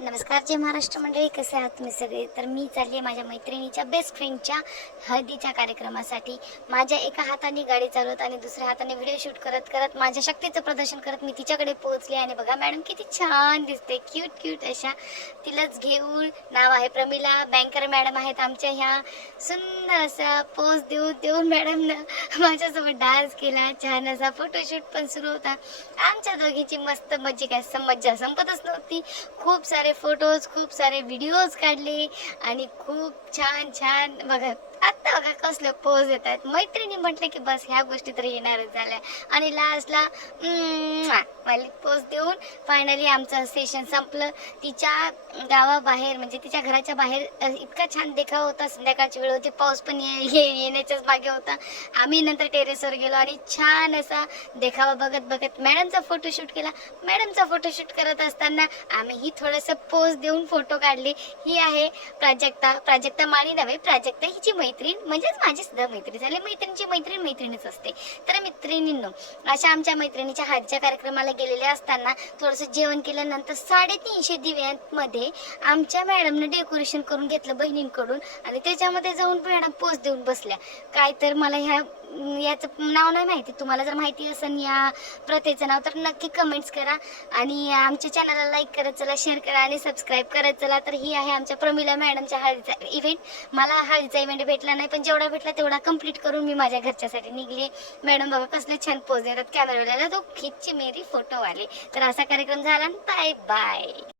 नमस्कार जय महाराष्ट्र मंडळी, कसे आहात तुम्ही सगळे? तर मी चालली आहे माझ्या मैत्रिणीच्या बेस्ट फ्रेंडच्या हळदीच्या कार्यक्रमासाठी. माझ्या एका हाताने गाडी चालवत आणि दुसऱ्या हाताने व्हिडिओ शूट करत करत माझ्या शक्तीचं प्रदर्शन करत मी तिच्याकडे पोहोचले. आणि बघा मॅडम किती छान दिसते, क्यूट क्यूट अशा. तिलाच घेऊन, नाव आहे प्रमिला, बँकर मॅडम आहेत आमच्या ह्या. सुंदर असा पोज देऊन देऊन मॅडमनं माझ्यासोबत डान्स केला. छान असा फोटोशूट पण सुरू होता. आमच्या दोघींची मस्त मज्जा संपतच नव्हती. खूप सारे फोटोज, खूप सारे व्हिडिओज काढले आणि खूप छान छान बघा आता बघा कसले पोज येत आहेत. मैत्रिणी म्हटलं की बस ह्या गोष्टी तर येणारच झाल्या. आणि लास्टला वाली पोज देऊन फायनली आमचं सेशन संपलं. तिच्या गावाबाहेर म्हणजे तिच्या घराच्या बाहेर इतका छान देखावा होता. संध्याकाळची वेळ होती, पाऊस पण येण्याच्याच मागे होता. आम्ही नंतर टेरेसवर गेलो आणि छान असा देखावा बघत बघत मॅडमचा फोटोशूट केला. मॅडमचा फोटोशूट करत असताना आम्हीही थोडंसं पोज देऊन फोटो काढले. ही आहे प्राजक्ता माळी नव्हे, प्राजक्ता हिची मैत्रीण, म्हणजेच माझी सुद्धा मैत्रीण झाली. मैत्रिणीची मैत्रीण मैत्रिणीच असते. तर मैत्रिणींनो, अशा आमच्या मैत्रिणीच्या हळदीच्या कार्यक्रमाला गेलेले असताना थोडंसं जेवण केल्यानंतर 350 दिव्यांमध्ये आमच्या मॅडमनं डेकोरेशन करून घेतलं बहिणींकडून. आणि त्याच्यामध्ये जाऊन मॅडम पोज देऊन बसल्या. काय तर मला याचं नाव नाही माहिती. तुम्हाला जर माहिती असेल या प्रथेचं नाव तर नक्की कमेंट्स करा. आणि आमच्या चॅनलला लाईक करत चला, शेअर करा आणि सबस्क्राईब करत चला. तर ही आहे आमच्या प्रमिला मॅडमच्या हळदीचा इव्हेंट. मला हळदीचा इव्हेंट भेटला नाही, पण जेवढा भेटला तेवढा कंप्लीट करून मी माझ्या घरच्यासाठी निघली. मॅडम बघा कसले छान पोज देतात कॅमेरावाल्याला, तो खिच्ची मेरी फोटो आले. तर असा कार्यक्रम झाला. Bye bye.